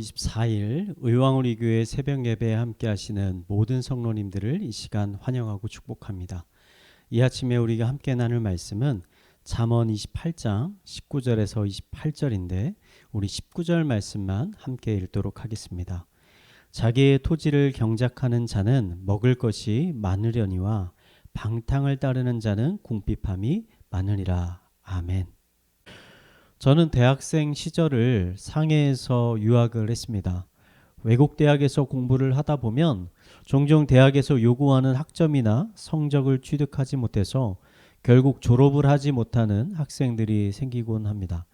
24일 의왕우리 교회 새벽 예배에 함께 하시는 모든 성도님들을 이 시간 환영하고 축복합니다. 이 아침에 우리가 함께 나눌 말씀은 잠언 28장 19절에서 28절인데 우리 19절 말씀만 함께 읽도록 하겠습니다. 자기의 토지를 경작하는 자는 먹을 것이 많으려니와 방탕을 따르는 자는 궁핍함이 많으리라. 아멘. 저는 대학생 시절을 상해에서 유학을 했습니다. 외국 대학에서 공부를 하다 보면 종종 대학에서 요구하는 학점이나 성적을 취득하지 못해서 결국 졸업을 하지 못하는 학생들이 생기곤 합니다.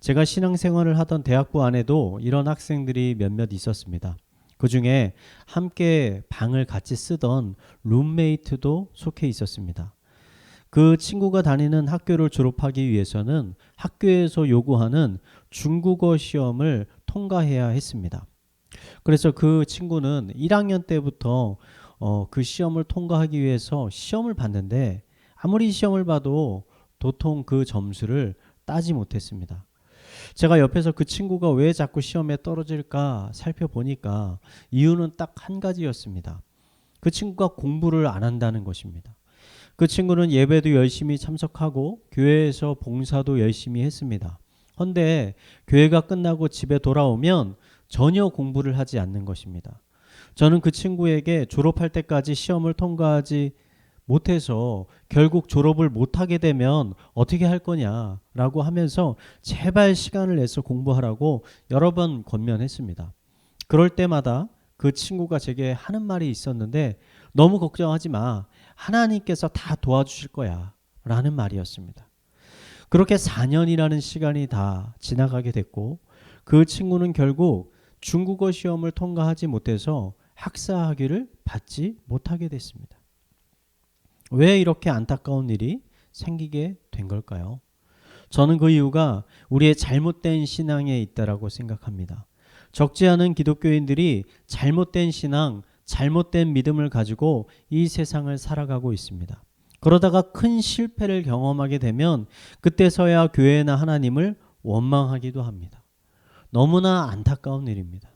제가 신앙생활을 하던 대학부 안에도 이런 학생들이 몇몇 있었습니다. 그 중에 함께 방을 같이 쓰던 룸메이트도 속해 있었습니다. 그 친구가 다니는 학교를 졸업하기 위해서는 학교에서 요구하는 중국어 시험을 통과해야 했습니다. 그래서 그 친구는 1학년 때부터 그 시험을 통과하기 위해서 시험을 봤는데 아무리 시험을 봐도 도통 그 점수를 따지 못했습니다. 제가 옆에서 그 친구가 왜 자꾸 시험에 떨어질까 살펴보니까 이유는 딱 한 가지였습니다. 그 친구가 공부를 안 한다는 것입니다. 그 친구는 예배도 열심히 참석하고 교회에서 봉사도 열심히 했습니다. 그런데 교회가 끝나고 집에 돌아오면 전혀 공부를 하지 않는 것입니다. 저는 그 친구에게 졸업할 때까지 시험을 통과하지 못해서 결국 졸업을 못하게 되면 어떻게 할 거냐라고 하면서 제발 시간을 내서 공부하라고 여러 번 권면했습니다. 그럴 때마다 그 친구가 제게 하는 말이 있었는데 너무 걱정하지 마. 하나님께서 다 도와주실 거야 라는 말이었습니다. 그렇게 4년이라는 시간이 다 지나가게 됐고 그 친구는 결국 중국어 시험을 통과하지 못해서 학사 학위를 받지 못하게 됐습니다. 왜 이렇게 안타까운 일이 생기게 된 걸까요? 저는 그 이유가 우리의 잘못된 신앙에 있다라고 생각합니다. 적지 않은 기독교인들이 잘못된 신앙, 잘못된 믿음을 가지고 이 세상을 살아가고 있습니다. 그러다가 큰 실패를 경험하게 되면 그때서야 교회나 하나님을 원망하기도 합니다. 너무나 안타까운 일입니다.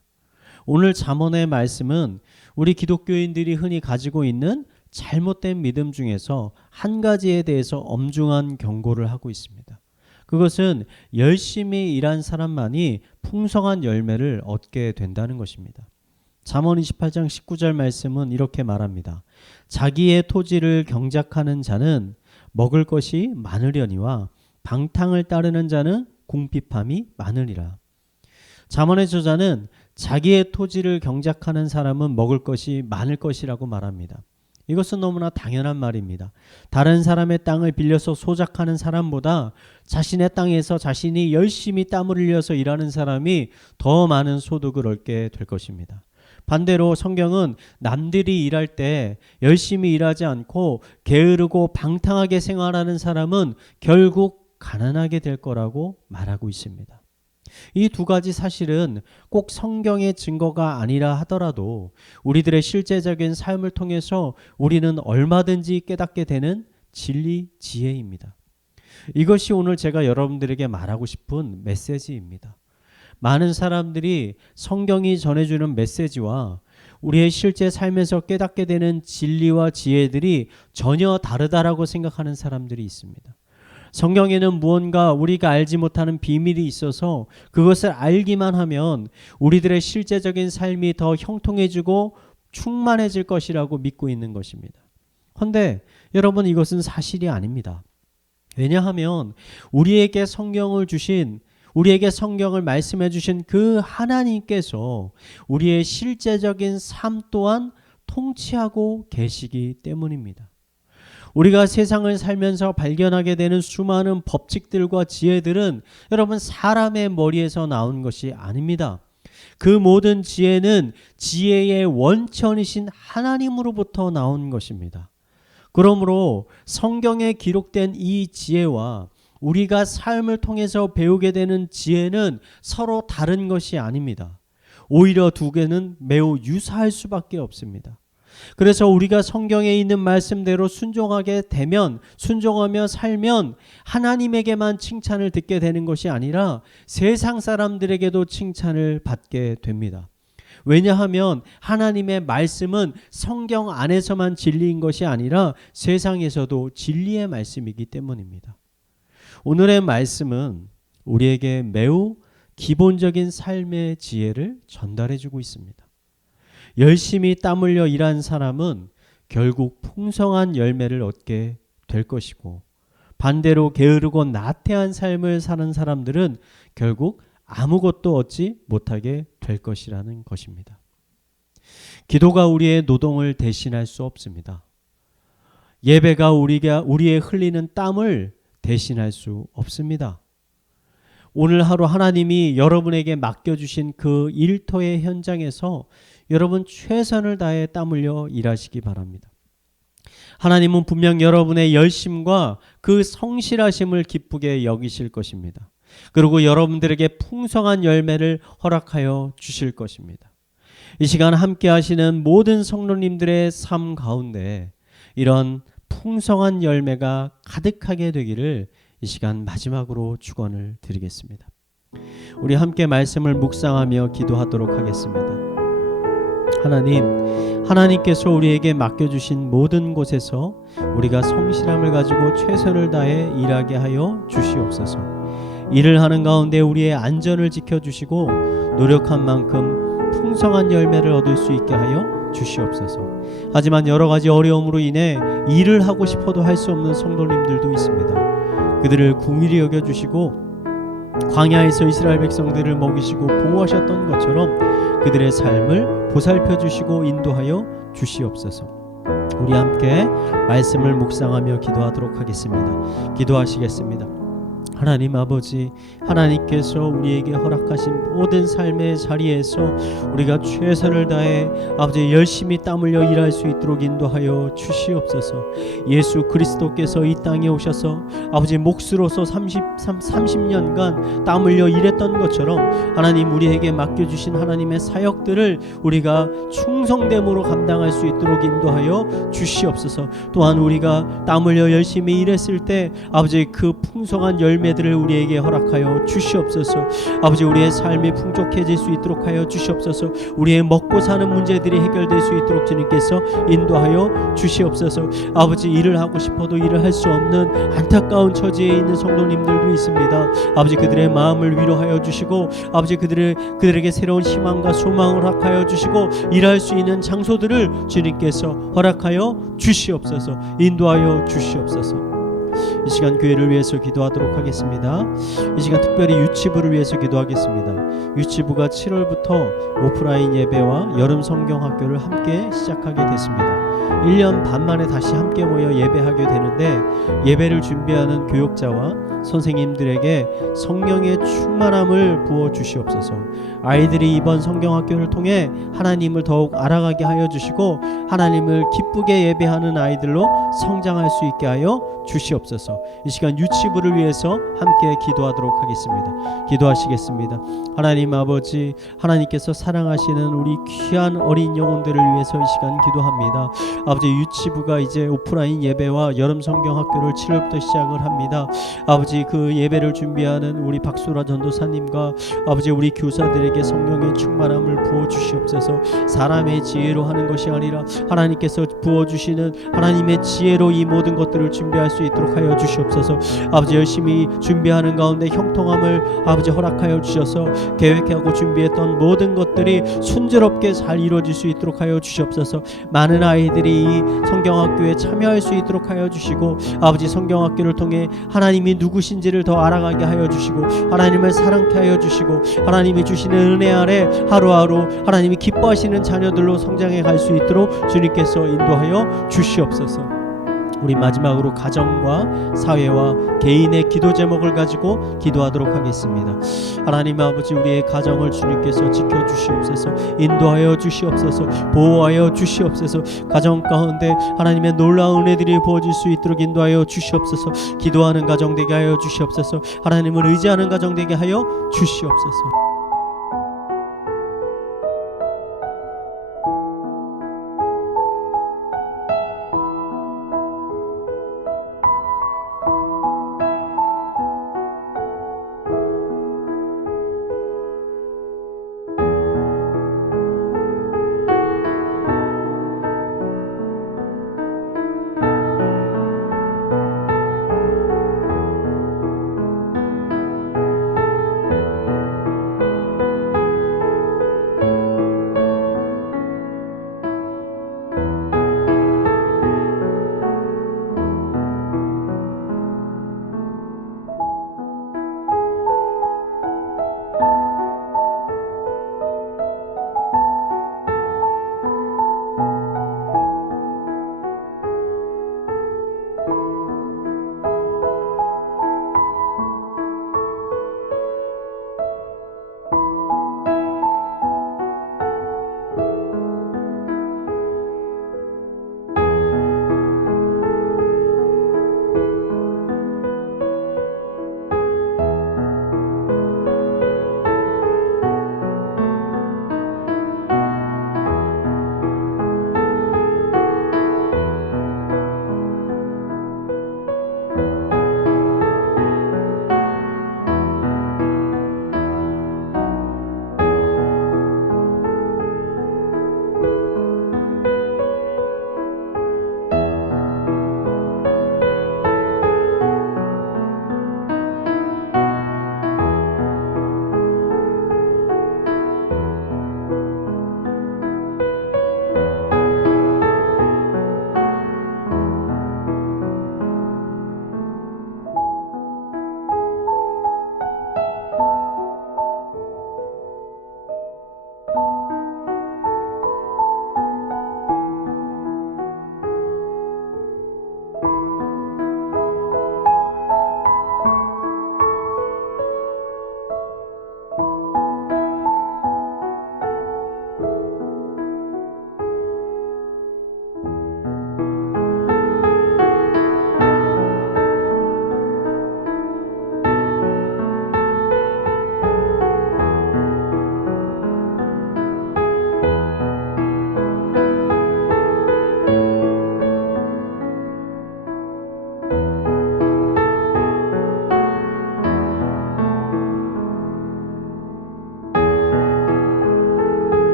오늘 잠언의 말씀은 우리 기독교인들이 흔히 가지고 있는 잘못된 믿음 중에서 한 가지에 대해서 엄중한 경고를 하고 있습니다. 그것은 열심히 일한 사람만이 풍성한 열매를 얻게 된다는 것입니다. 잠언 28장 19절 말씀은 이렇게 말합니다. 자기의 토지를 경작하는 자는 먹을 것이 많으려니와 방탕을 따르는 자는 궁핍함이 많으리라. 잠언의 저자는 자기의 토지를 경작하는 사람은 먹을 것이 많을 것이라고 말합니다. 이것은 너무나 당연한 말입니다. 다른 사람의 땅을 빌려서 소작하는 사람보다 자신의 땅에서 자신이 열심히 땀을 흘려서 일하는 사람이 더 많은 소득을 얻게 될 것입니다. 반대로 성경은 남들이 일할 때 열심히 일하지 않고 게으르고 방탕하게 생활하는 사람은 결국 가난하게 될 거라고 말하고 있습니다. 이 두 가지 사실은 꼭 성경의 증거가 아니라 하더라도 우리들의 실제적인 삶을 통해서 우리는 얼마든지 깨닫게 되는 진리 지혜입니다. 이것이 오늘 제가 여러분들에게 말하고 싶은 메시지입니다. 많은 사람들이 성경이 전해주는 메시지와 우리의 실제 삶에서 깨닫게 되는 진리와 지혜들이 전혀 다르다라고 생각하는 사람들이 있습니다. 성경에는 무언가 우리가 알지 못하는 비밀이 있어서 그것을 알기만 하면 우리들의 실제적인 삶이 더 형통해지고 충만해질 것이라고 믿고 있는 것입니다. 그런데 여러분 이것은 사실이 아닙니다. 왜냐하면 우리에게 성경을 말씀해 주신 그 하나님께서 우리의 실제적인 삶 또한 통치하고 계시기 때문입니다. 우리가 세상을 살면서 발견하게 되는 수많은 법칙들과 지혜들은 여러분 사람의 머리에서 나온 것이 아닙니다. 그 모든 지혜는 지혜의 원천이신 하나님으로부터 나온 것입니다. 그러므로 성경에 기록된 이 지혜와 우리가 삶을 통해서 배우게 되는 지혜는 서로 다른 것이 아닙니다. 오히려 두 개는 매우 유사할 수밖에 없습니다. 그래서 우리가 성경에 있는 말씀대로 순종하게 되면, 순종하며 살면 하나님에게만 칭찬을 듣게 되는 것이 아니라 세상 사람들에게도 칭찬을 받게 됩니다. 왜냐하면 하나님의 말씀은 성경 안에서만 진리인 것이 아니라 세상에서도 진리의 말씀이기 때문입니다. 오늘의 말씀은 우리에게 매우 기본적인 삶의 지혜를 전달해주고 있습니다. 열심히 땀 흘려 일한 사람은 결국 풍성한 열매를 얻게 될 것이고, 반대로 게으르고 나태한 삶을 사는 사람들은 결국 아무것도 얻지 못하게 될 것이라는 것입니다. 기도가 우리의 노동을 대신할 수 없습니다. 예배가 우리의 흘리는 땀을 대신할 수 없습니다. 오늘 하루 하나님이 여러분에게 맡겨주신 그 일터의 현장에서 여러분 최선을 다해 땀 흘려 일하시기 바랍니다. 하나님은 분명 여러분의 열심과 그 성실하심을 기쁘게 여기실 것입니다. 그리고 여러분들에게 풍성한 열매를 허락하여 주실 것입니다. 이 시간 함께 하시는 모든 성도님들의 삶 가운데 이런 풍성한 열매가 가득하게 되기를 이 시간 마지막으로 축원을 드리겠습니다. 우리 함께 말씀을 묵상하며 기도하도록 하겠습니다. 하나님께서 우리에게 맡겨주신 모든 곳에서 우리가 성실함을 가지고 최선을 다해 일하게 하여 주시옵소서. 일을 하는 가운데 우리의 안전을 지켜주시고 노력한 만큼 풍성한 열매를 얻을 수 있게 하여 주시옵소서. 하지만 여러 가지 어려움으로 인해 일을 하고 싶어도 할 수 없는 성도님들도 있습니다. 그들을 긍휼히 여겨주시고 광야에서 이스라엘 백성들을 먹이시고 보호하셨던 것처럼 그들의 삶을 보살펴 주시고 인도하여 주시옵소서. 우리 함께 말씀을 묵상하며 기도하도록 하겠습니다. 기도하시겠습니다. 하나님 아버지, 하나님께서 우리에게 허락하신 모든 삶의 자리에서 우리가 최선을 다해 아버지 열심히 땀 흘려 일할 수 있도록 인도하여 주시옵소서. 예수 그리스도께서 이 땅에 오셔서 아버지 몫으로서 30년간 땀 흘려 일했던 것처럼 하나님 우리에게 맡겨주신 하나님의 사역들을 우리가 충성됨으로 감당할 수 있도록 인도하여 주시옵소서. 또한 우리가 땀 흘려 열심히 일했을 때 아버지 그 풍성한 열매들을 우리에게 허락하여 주시옵소서. 아버지 우리의 삶이 풍족해질 수 있도록 하여 주시옵소서. 우리의 먹고 사는 문제들이 해결될 수 있도록 주님께서 인도하여 주시옵소서. 아버지 일을 하고 싶어도 일을 할 수 없는 안타까운 처지에 있는 성도님들도 있습니다. 아버지 그들의 마음을 위로하여 주시고 아버지 그들에게 새로운 희망과 소망을 허락하여 주시고 일할 수 있는 장소들을 주님께서 허락하여 주시옵소서. 인도하여 주시옵소서. 이 시간 교회를 위해서 기도하도록 하겠습니다. 이 시간 특별히 유치부를 위해서 기도하겠습니다. 유치부가 7월부터 오프라인 예배와 여름 성경학교를 함께 시작하게 됐습니다. 1년 반 만에 다시 함께 모여 예배하게 되는데 예배를 준비하는 교육자와 선생님들에게 성령의 충만함을 부어 주시옵소서. 아이들이 이번 성경학교를 통해 하나님을 더욱 알아가게 하여 주시고 하나님을 기쁘게 예배하는 아이들로 성장할 수 있게 하여 주시옵소서. 이 시간 유치부를 위해서 함께 기도하도록 하겠습니다. 기도하시겠습니다. 하나님 아버지, 하나님께서 사랑하시는 우리 귀한 어린 영혼들을 위해서 이 시간 기도합니다. 아버지 유치부가 이제 오프라인 예배와 여름 성경학교를 7월부터 시작을 합니다. 아버지 그 예배를 준비하는 우리 박수라 전도사님과 아버지 우리 교사들에게 성령의 충만함을 부어 주시옵소서. 사람의 지혜로 하는 것이 아니라 하나님께서 부어 주시는 하나님의 지혜로 이 모든 것들을 준비할 수 있도록 하여 주시옵소서. 아버지 열심히 준비하는 가운데 형통함을 아버지 허락하여 주셔서 계획하고 준비했던 모든 것들이 순조롭게 잘 이루어질 수 있도록 하여 주시옵소서. 많은 아이들이 이 성경학교에 참여할 수 있도록 하여 주시고 아버지 성경학교를 통해 하나님이 누구신지를 더 알아가게 하여 주시고 하나님을 사랑케 하여 주시고 하나님이 주시는 은혜 아래 하루하루 하나님이 기뻐하시는 자녀들로 성장해 갈 수 있도록 주님께서 인도하여 주시옵소서. 우리 마지막으로 가정과 사회와 개인의 기도 제목을 가지고 기도하도록 하겠습니다. 하나님 아버지, 우리의 가정을 주님께서 지켜주시옵소서. 인도하여 주시옵소서. 보호하여 주시옵소서. 가정 가운데 하나님의 놀라운 은혜들이 부어질 수 있도록 인도하여 주시옵소서. 기도하는 가정 되게 하여 주시옵소서. 하나님을 의지하는 가정 되게 하여 주시옵소서.